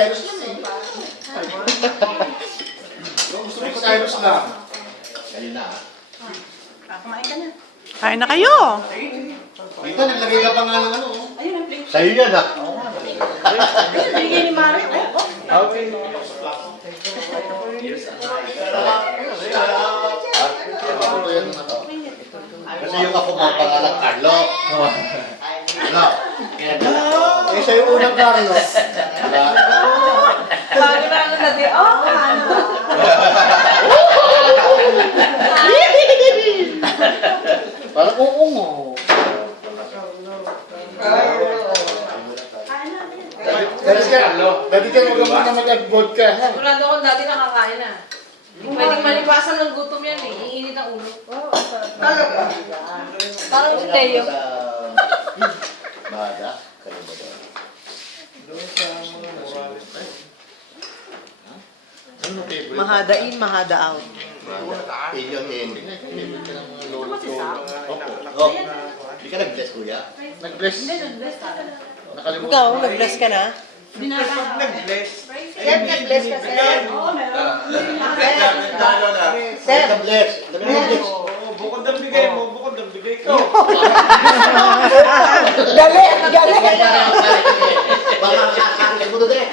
Cyrus lang eh. Gusto mo si Cyrus lang. Kayo na. Kumain ka na. Kain na kayo. Dito, naglagay ka pa nga ng ano. Ayun ang plate. Sa'yo yan ah. Binigay ni Mari. Kasi yung ako mga pangalan, Carlo. Ano? Eh, siya yung unang Carlo. Diba? Bago na ano na di. Oh, ano. Parang uungo. Dati ka huwag muna mag-advod ka, ha? Sigurado ko dati nakakain na. Pwedeng malipasan ng gutom yan eh. Iinit ang ulo. Parang si Teo. Bada? Kano ba daw? Mahada in, mahada out. Inyong hindi. Opo. Oh. Hindi ka nag-bless, kuya? Nag-bless. Nakalimutan. Ikaw, nag-bless ka na? Sir, nag-bless ka, sir. Oo, meron. Sir, nag-bless. Dami nag-bless. Bukod ng bigay mo, bukod ng bigay ko. Galit! Galit! Baka kakari sa mundo din.